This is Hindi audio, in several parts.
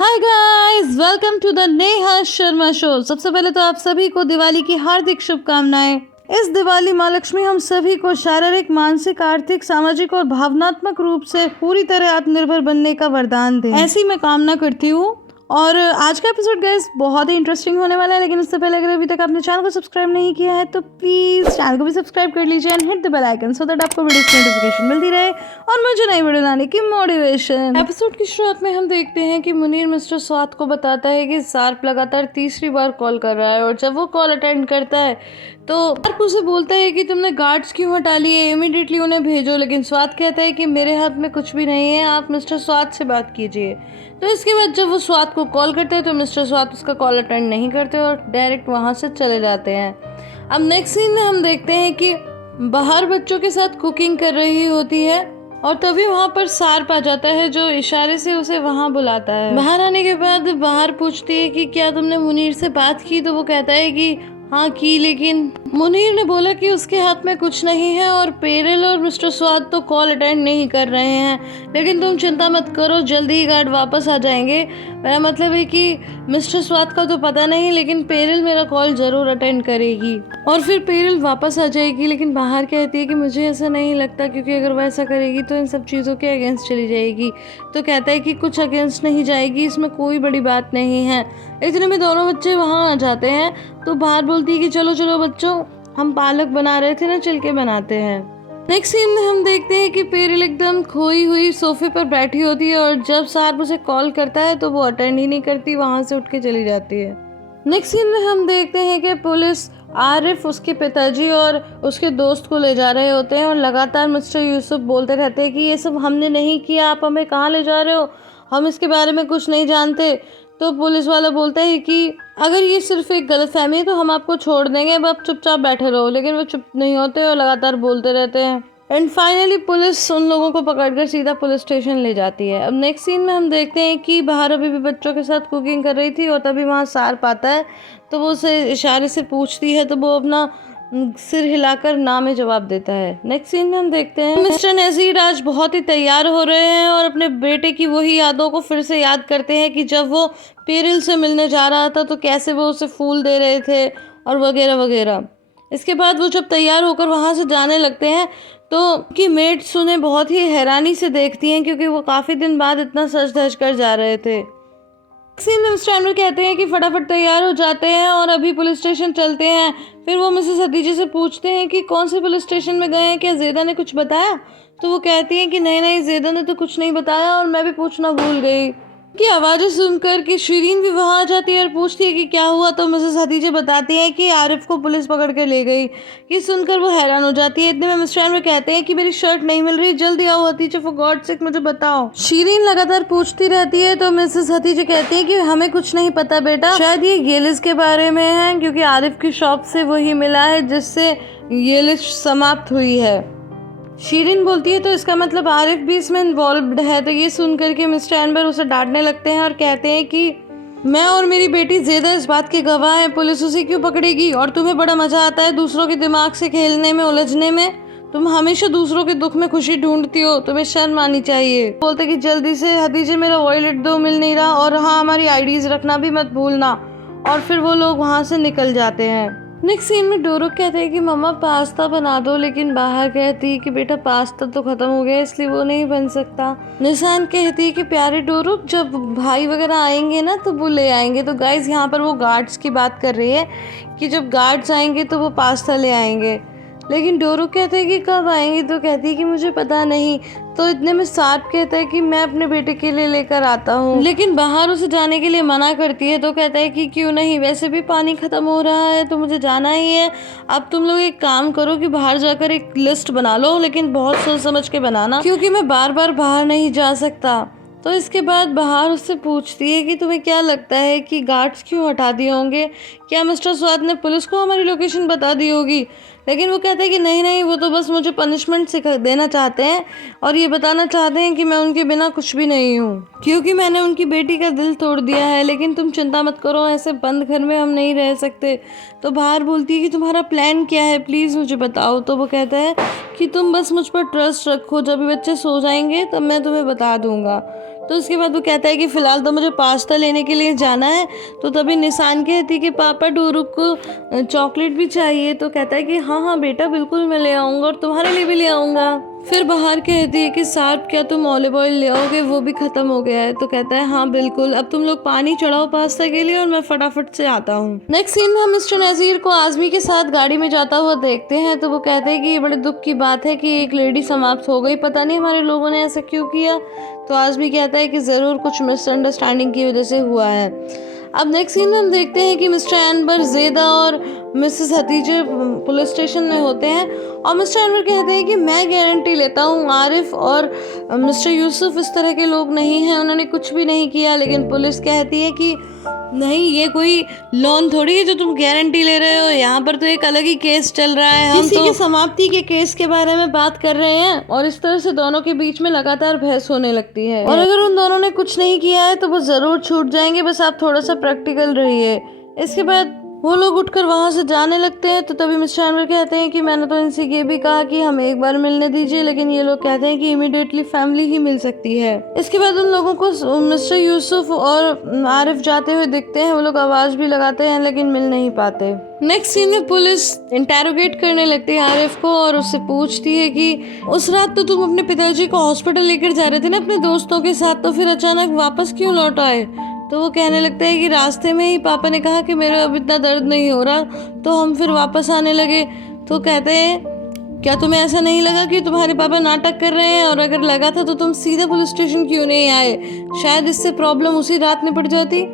Hi guys, welcome to the Neha Sharma show. सबसे पहले तो आप सभी को दिवाली की हार्दिक शुभकामनाएं। इस दिवाली माँ लक्ष्मी हम सभी को शारीरिक, मानसिक, आर्थिक, सामाजिक और भावनात्मक रूप से पूरी तरह आत्मनिर्भर बनने का वरदान दे, ऐसी मैं कामना करती हूँ। और आज का एपिसोड गाइस बहुत ही इंटरेस्टिंग होने वाला है, लेकिन उससे पहले अगर अभी तक आपने चैनल को सब्सक्राइब नहीं किया है तो प्लीज चैनल को भी सब्सक्राइब कर लीजिए and hit the bell icon so that आपको वीडियो की नोटिफिकेशन मिलती रहे और मुझे नई वीडियो लाने की मोटिवेशन। एपिसोड की शुरुआत में हम देखते हैं कि मुनीर मिस्टर स्वात को बताता है कि सार्प लगातार तीसरी बार कॉल कर रहा है और जब वो कॉल अटेंड करता है तो सार्प उसे बोलता है कि तुमने गार्ड्स क्यों हटा लिए, इमीडिएटली उन्हें भेजो। लेकिन स्वात कहता है कि मेरे हाथ में कुछ भी नहीं है, आप मिस्टर स्वात से बात कीजिए। तो इसके बाद जब वो स्वात को कॉल करते हैं तो मिस्टर स्वात उसका कॉल अटेंड नहीं करते और डायरेक्ट वहाँ से चले जाते हैं। अब नेक्स्ट सीन में हम देखते हैं कि बाहर बच्चों के साथ कुकिंग कर रही होती है और तभी वहाँ पर सार्प आ जाता है जो इशारे से उसे वहाँ बुलाता है। बाहर आने के बाद बाहर पूछती है कि क्या तुमने मुनीर से बात की, तो वो कहता है कि हाँ की, लेकिन मुनीर ने बोला कि उसके हाथ में कुछ नहीं है और पेरेल और मिस्टर स्वाद तो कॉल अटेंड नहीं कर रहे हैं। लेकिन तुम चिंता मत करो, जल्दी ही गार्ड वापस आ जाएंगे। मेरा मतलब है कि मिस्टर स्वाद का तो पता नहीं, लेकिन पेरेल मेरा कॉल ज़रूर अटेंड करेगी और फिर पेरेल वापस आ जाएगी। लेकिन बाहर कहती है कि मुझे ऐसा नहीं लगता, क्योंकि अगर वह ऐसा करेगी तो इन सब चीज़ों के अगेंस्ट चली जाएगी। तो कहता है कि कुछ अगेंस्ट नहीं जाएगी, इसमें कोई बड़ी बात नहीं है। इतने में दोनों बच्चे वहाँ आ जाते हैं तो बाहर बोलती है कि चलो चलो बच्चों, हम पालक बना रहे थे ना, चल के बनाते हैं। नेक्स्ट सीन में हम देखते हैं कि पेरेल एकदम खोई हुई सोफे पर बैठी होती है और जब सार्प उसे कॉल करता है तो वो अटेंड ही नहीं करती, वहाँ से उठ के चली जाती है। नेक्स्ट सीन में हम देखते हैं कि पुलिस आरिफ, उसके पिताजी और उसके दोस्त को ले जा रहे होते हैं और लगातार मिस्टर यूसुफ बोलते रहते हैं कि ये सब हमने नहीं किया, आप हमें कहाँ ले जा रहे हो, हम इसके बारे में कुछ नहीं जानते। तो पुलिस वाला बोलता है कि अगर ये सिर्फ एक गलतफहमी है तो हम आपको छोड़ देंगे, अब आप चुपचाप बैठे रहो। लेकिन वो चुप नहीं होते और लगातार बोलते रहते हैं एंड फाइनली पुलिस उन लोगों को पकड़कर सीधा पुलिस स्टेशन ले जाती है। अब नेक्स्ट सीन में हम देखते हैं कि बाहर अभी भी बच्चों के साथ कुकिंग कर रही थी और तभी वहाँ सार्प आता है तो वो उसे इशारे से पूछती है तो वो अपना सिर हिलाकर ना में जवाब देता है। नेक्स्ट सीन में हम देखते हैं मिस्टर नज़ीर आज बहुत ही तैयार हो रहे हैं और अपने बेटे की वही यादों को फिर से याद करते हैं कि जब वो पेरिल से मिलने जा रहा था तो कैसे वो उसे फूल दे रहे थे और वगैरह वगैरह। इसके बाद वो जब तैयार होकर वहाँ से जाने लगते हैं तो उनकी मेट्स उन्हें बहुत ही हैरानी से देखती हैं, क्योंकि वो काफ़ी दिन बाद इतना सज धज कर जा रहे थे। सीन में मिस्टर एमर कहते हैं कि फटाफट तैयार हो जाते हैं और अभी पुलिस स्टेशन चलते हैं। फिर वो मिसेस हदीजा से पूछते हैं कि कौन से पुलिस स्टेशन में गए हैं, क्या ज़ेदा ने कुछ बताया। तो वो कहती हैं कि नहीं नहीं, ज़ेदा ने तो कुछ नहीं बताया और मैं भी पूछना भूल गई। की आवाज़ें सुनकर कि शीरीन भी वहाँ आ जाती है और पूछती है कि क्या हुआ। तो मिसेस हदीजा बताती है कि आरिफ को पुलिस पकड़ कर ले गई। ये सुनकर वो हैरान हो जाती है। इतने में मिस्टर एमर कहते हैं कि मेरी शर्ट नहीं मिल रही, जल्दी आओ हदीजा, फॉर गॉड सेक मुझे बताओ। शीरीन लगातार पूछती रहती है तो मिसेस हदीजा कहती है कि हमें कुछ नहीं पता बेटा, शायद ये लिस्ट के बारे में है, क्योंकि आरिफ की शॉप से वही मिला है जिससे ये लिस्ट समाप्त हुई है। शीरीन बोलती है तो इसका मतलब आरिफ भी इसमें इन्वॉल्व्ड है। तो ये सुनकर के मिस्टर एनबर उसे डांटने लगते हैं और कहते हैं कि मैं और मेरी बेटी ज़ेदा इस बात के गवाह हैं, पुलिस उसे क्यों पकड़ेगी। और तुम्हें बड़ा मज़ा आता है दूसरों के दिमाग से खेलने में, उलझने में, तुम हमेशा दूसरों के दुख में खुशी ढूंढती हो, तुम्हें शर्म आनी चाहिए। बोलते कि जल्दी से हदीजे मेरा वॉलेट दो, मिल नहीं रहा, और हाँ हमारी आईडीज़ रखना भी मत भूलना। और फिर वो लोग वहाँ से निकल जाते हैं। नेक्स्ट सीन में डोरुक कहते हैं कि मम्मा पास्ता बना दो, लेकिन बाहर कहती है कि बेटा पास्ता तो ख़त्म हो गया इसलिए वो नहीं बन सकता। निशान कहती है कि प्यारे डोरुक, जब भाई वगैरह आएंगे ना तो वो ले आएंगे। तो गाइज यहाँ पर वो गार्ड्स की बात कर रही है कि जब गार्ड्स आएंगे तो वो पास्ता ले आएंगे। लेकिन डोरुक कहते हैं कि कब आएंगे, तो कहती है कि मुझे पता नहीं। तो इतने में सार्प कहता है कि मैं अपने बेटे के लिए लेकर आता हूँ, लेकिन बाहर उसे जाने के लिए मना करती है। तो कहता है कि क्यों नहीं, वैसे भी पानी खत्म हो रहा है तो मुझे जाना ही है। अब तुम लोग एक काम करो कि बाहर जाकर एक लिस्ट बना लो, लेकिन बहुत सोच समझ के बनाना, क्योंकि मैं बार बार बाहर नहीं जा सकता। तो इसके बाद बाहर उससे पूछती है कि तुम्हें क्या लगता है कि गार्ड्स क्यों हटा दिए होंगे, क्या मिस्टर स्वाद ने पुलिस को हमारी लोकेशन बता दी होगी। लेकिन वो कहते हैं कि नहीं नहीं, वो तो बस मुझे पनिशमेंट सिखा देना चाहते हैं और ये बताना चाहते हैं कि मैं उनके बिना कुछ भी नहीं हूँ, क्योंकि मैंने उनकी बेटी का दिल तोड़ दिया है। लेकिन तुम चिंता मत करो, ऐसे बंद घर में हम नहीं रह सकते। तो बाहर बोलती है कि तुम्हारा प्लान क्या है, प्लीज़ मुझे बताओ। तो वो कहता है कि तुम बस मुझ पर ट्रस्ट रखो, जब ये बच्चे सो जाएंगे तब मैं तुम्हें बता दूंगा। तो उसके बाद वो कहता है कि फ़िलहाल तो मुझे पास्ता लेने के लिए जाना है। तो तभी निशान कहती है कि पापा डोरुक को चॉकलेट भी चाहिए। तो कहता है कि हाँ हाँ बेटा, बिल्कुल मैं ले आऊँगा और तुम्हारे लिए भी ले आऊँगा। फिर बाहर कहती है कि सार्प, क्या तुम ऑलिव ऑयल ले आओगे, वो भी ख़त्म हो गया है। तो कहता है हाँ बिल्कुल, अब तुम लोग पानी चढ़ाओ पास्ता के लिए और मैं फटाफट से आता हूँ। नेक्स्ट सीन में हम मिस्टर नज़ीर को आज़मी के साथ गाड़ी में जाता हुआ देखते हैं। तो वो कहते हैं कि ये बड़े दुख की बात है कि एक लेडी समाप्त हो गई, पता नहीं हमारे लोगों ने ऐसा क्यों किया। तो आज़मी कहता है कि ज़रूर कुछ मिसअंडरस्टैंडिंग की वजह से हुआ है। अब नेक्स्ट सीन में हम देखते हैं कि मिस्टर एनवर, ज़ेदा और मिसेस हतीजे पुलिस स्टेशन में होते हैं और मिस्टर एनवर कहते हैं कि मैं गारंटी लेता हूँ आरिफ और मिस्टर यूसुफ इस तरह के लोग नहीं हैं, उन्होंने कुछ भी नहीं किया। लेकिन पुलिस कहती है कि नहीं, ये कोई लोन थोड़ी है जो तुम गारंटी ले रहे हो, यहाँ पर तो एक अलग ही केस चल रहा है, हम तो समाप्ति के केस के बारे में बात कर रहे हैं। और इस तरह से दोनों के बीच में लगातार बहस होने लगती है और अगर उन दोनों ने कुछ नहीं किया है तो वो जरूर छूट जाएंगे, बस आप थोड़ा सा प्रैक्टिकल रहिए। इसके बाद वो लोग उठकर वहाँ से जाने लगते हैं। तो तभी मिस्टर एनवर कहते हैं कि मैंने तो इनसे ये भी कहा कि हमें एक बार मिलने दीजिए, लेकिन ये लोग कहते हैं कि इमीडिएटली फैमिली ही मिल सकती है। इसके बाद उन लोगों को मिस्टर यूसुफ और आरिफ जाते हुए दिखते हैं। वो लोग आवाज़ भी लगाते हैं लेकिन मिल नहीं पाते। नेक्स्ट सीन में पुलिस इंटेरोगेट करने लगती है आरिफ को और उससे पूछती है कि उस रात तो तुम अपने पिताजी को हॉस्पिटल लेकर जा रहे थे ना अपने दोस्तों के साथ, तो फिर अचानक वापस क्यों लौट आए। तो वो कहने लगता है कि रास्ते में ही पापा ने कहा कि मेरा अब इतना दर्द नहीं हो रहा, तो हम फिर वापस आने लगे। तो कहते हैं क्या तुम्हें ऐसा नहीं लगा कि तुम्हारे पापा नाटक कर रहे हैं, और अगर लगा था तो तुम सीधे पुलिस स्टेशन क्यों नहीं आए, शायद इससे प्रॉब्लम उसी रात निपट जाती।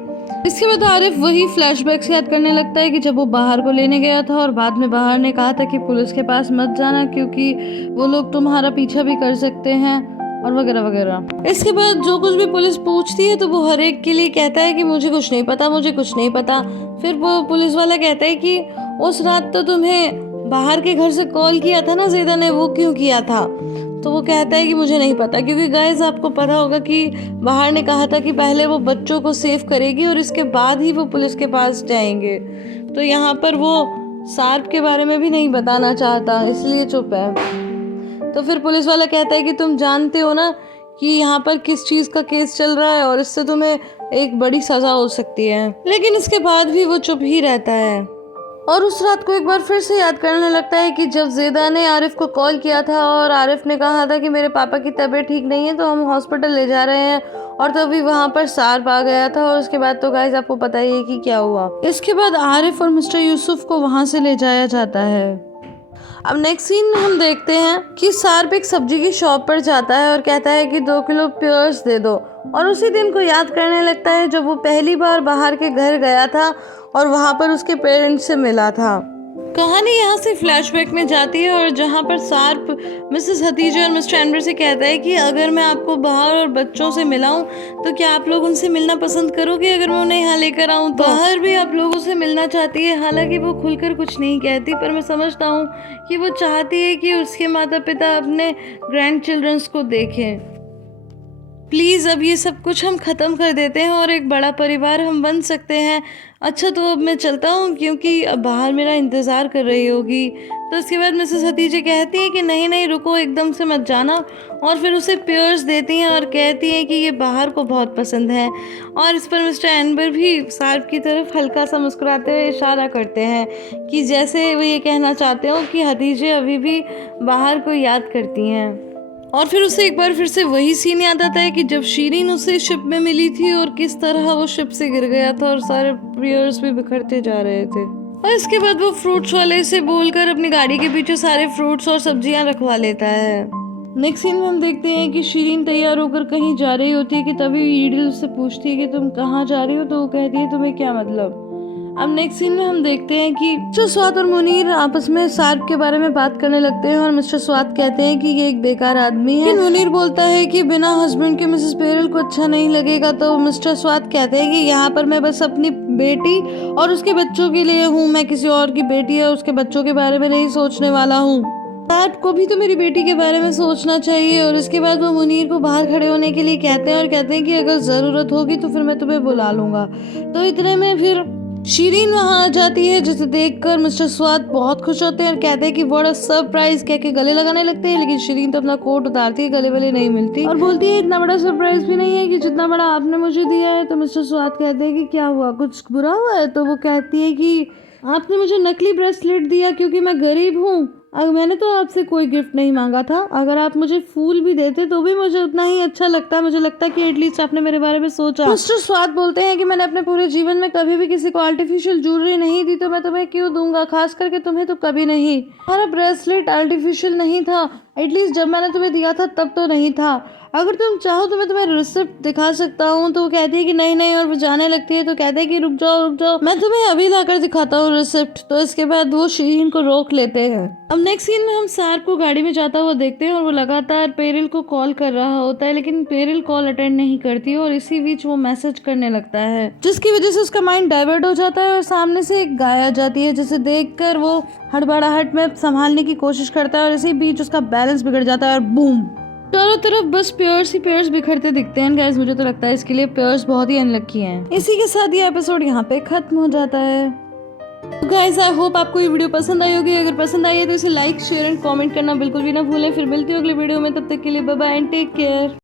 इसके बाद आरिफ वही फ्लैशबैक्स याद करने लगता है कि जब वो बाहर को लेने गया था और बाद में बाहर ने कहा था कि पुलिस के पास मत जाना क्योंकि वो लोग तुम्हारा पीछा भी कर सकते हैं और वगैरह वगैरह। इसके बाद जो कुछ भी पुलिस पूछती है तो वो हर एक के लिए कहता है कि मुझे कुछ नहीं पता, मुझे कुछ नहीं पता। फिर वो पुलिस वाला कहता है कि उस रात तो तुम्हें बाहर के घर से कॉल किया था ना ज़ेदा ने, वो क्यों किया था। तो वो कहता है कि मुझे नहीं पता, क्योंकि गाइस आपको पता होगा कि बाहर ने कहा था कि पहले वो बच्चों को सेव करेगी और इसके बाद ही वो पुलिस के पास जाएंगे। तो यहाँ पर वो सार्प के बारे में भी नहीं बताना चाहता, इसलिए चुप है। तो फिर पुलिस वाला कहता है कि तुम जानते हो ना कि यहाँ पर किस चीज़ का केस चल रहा है और इससे तुम्हें एक बड़ी सज़ा हो सकती है। लेकिन इसके बाद भी वो चुप ही रहता है और उस रात को एक बार फिर से याद करने लगता है कि जब ज़ेदा ने आरिफ को कॉल किया था और आरिफ ने कहा था कि मेरे पापा की तबीयत ठीक नहीं है तो हम हॉस्पिटल ले जा रहे हैं, और तभी वहाँ पर सार्प आ गया था। और उसके बाद तो गाइस आपको पता ही है कि क्या हुआ। इसके बाद आरिफ और मिस्टर यूसुफ को वहाँ से ले जाया जाता है। अब नेक्स्ट सीन में हम देखते हैं कि सार्प एक सब्जी की शॉप पर जाता है और कहता है कि 2 किलो प्योर्स दे दो, और उसी दिन को याद करने लगता है जब वो पहली बार बाहर के घर गया था और वहाँ पर उसके पेरेंट्स से मिला था। कहानी यहाँ से फ्लैशबैक में जाती है और जहाँ पर सार्प मिसेस हतीजा और मिस्टर एनवर से कहता है कि अगर मैं आपको बाहर और बच्चों से मिलाऊं तो क्या आप लोग उनसे मिलना पसंद करोगे अगर मैं उन्हें यहाँ लेकर आऊँ तो। बाहर भी आप लोगों से मिलना चाहती है, हालांकि वो खुलकर कुछ नहीं कहती, पर मैं समझता हूँ कि वो चाहती है कि उसके माता पिता अपने ग्रैंड चिल्ड्रंस को देखें। प्लीज़ अब ये सब कुछ हम ख़त्म कर देते हैं और एक बड़ा परिवार हम बन सकते हैं। अच्छा तो अब मैं चलता हूँ क्योंकि अब बाहर मेरा इंतज़ार कर रही होगी। तो उसके बाद मिसेस हतीजे कहती है कि नहीं नहीं रुको, एकदम से मत जाना, और फिर उसे पेयर्स देती हैं और कहती हैं कि ये बाहर को बहुत पसंद है। और इस पर मिस्टर एनवर भी सार्प की तरफ हल्का सा मुस्कुराते हुए इशारा करते हैं कि जैसे वो ये कहना चाहते हो कि हतीजे अभी भी बाहर को याद करती हैं। और फिर उसे एक बार फिर से वही सीन याद आता है कि जब शीरीन उसे शिप में मिली थी और किस तरह वो शिप से गिर गया था और सारे प्लेयर्स भी बिखरते जा रहे थे। और इसके बाद वो फ्रूट्स वाले से बोलकर अपनी गाड़ी के पीछे सारे फ्रूट्स और सब्जियां रखवा लेता है। नेक्स्ट सीन में हम देखते हैं कि शीरीन तैयार होकर कहीं जा रही होती है कि तभी ईडिल उससे पूछती है कि तुम कहाँ जा रही हो, तो वो कहती है तुम्हें क्या मतलब। अब नेक्स्ट सीन में हम देखते हैं कि मिस्टर स्वात और मुनीर आपस में सार्प के बारे में बात करने लगते हैं और मिस्टर स्वात कहते हैं कि ये एक बेकार आदमी है। लेकिन मुनीर बोलता है कि बिना हस्बैंड के मिसेस बेरल को अच्छा नहीं लगेगा। तो मिस्टर स्वात कहते हैं कि यहाँ पर मैं बस अपनी बेटी और उसके बच्चों के लिए हूँ, मैं किसी और की बेटी या उसके बच्चों के बारे में नहीं सोचने वाला हूँ। सार्प को भी तो मेरी बेटी के बारे में सोचना चाहिए। और इसके बाद वो मुनीर को बाहर खड़े होने के लिए कहते हैं और कहते हैं कि अगर ज़रूरत होगी तो फिर मैं तुम्हें बुला लूँगा। तो इतने में फिर शीरीन वहाँ आ जाती है जिसे देखकर मिस्टर स्वाद बहुत खुश होते हैं और कहते हैं कि बड़ा सरप्राइज कह के गले लगाने लगते हैं। लेकिन शीरीन तो अपना कोट उतारती है, गले वाले नहीं मिलती और बोलती है इतना बड़ा सरप्राइज भी नहीं है कि जितना बड़ा आपने मुझे दिया है। तो मिस्टर स्वाद कहते हैं कि क्या हुआ, कुछ बुरा हुआ है? तो वो कहती है कि आपने मुझे नकली ब्रेसलेट दिया क्योंकि मैं गरीब हूँ। अगर मैंने तो आपसे कोई गिफ्ट नहीं मांगा था, अगर आप मुझे फूल भी देते तो भी मुझे उतना ही अच्छा लगता। मुझे लगता कि एटलीस्ट आपने मेरे बारे में सोचा। मिस्टर स्वाद बोलते हैं कि मैंने अपने पूरे जीवन में कभी भी किसी को आर्टिफिशियल ज्वेलरी नहीं दी, तो मैं तुम्हें क्यों दूंगा, खास करके तुम्हें तो कभी नहीं। हमारा ब्रेसलेट आर्टिफिशियल नहीं था, एटलीस्ट जब मैंने तुम्हें दिया था तब तो नहीं था। अगर तुम चाहो तो मैं तुम्हें रिसिप्ट दिखा सकता हूँ। तो वो कहती है कि नहीं नहीं, और वो जाने लगती है। तो कहते हैं कि रुक जाओ, मैं तुम्हें अभी लाकर दिखाता हूँ रिसिप्ट। तो इसके बाद वो शीरीन को रोक लेते हैं। अब नेक्स्ट सीन में हम सार को गाड़ी में जाता हुआ देखते हैं और वो लगातार पेरिल को कॉल कर रहा होता है, लेकिन पेरिल कॉल अटेंड नहीं करती और इसी बीच वो मैसेज करने लगता है, जिसकी वजह से उसका माइंड डाइवर्ट हो जाता है और सामने से एक गाय आ जाती है, जिसे देखकर वो हड़बड़ाहट में संभालने की कोशिश करता है और इसी बीच उसका बैलेंस बिगड़ जाता है और बूम, चारों तरफ बस पेयर्स ही पेयर्स बिखरते दिखते हैं। गाइस मुझे तो लगता है इसके लिए पेयर्स बहुत ही अनलकी हैं। इसी के साथ ये एपिसोड यहाँ पे खत्म हो जाता है। गाइस आई होप आपको ये वीडियो पसंद आई होगी। अगर पसंद आई है तो इसे लाइक शेयर एंड कमेंट करना बिल्कुल भी ना भूलें। फिर मिलती हूँ अगले वीडियो में, तब तक के लिए bye bye and take care.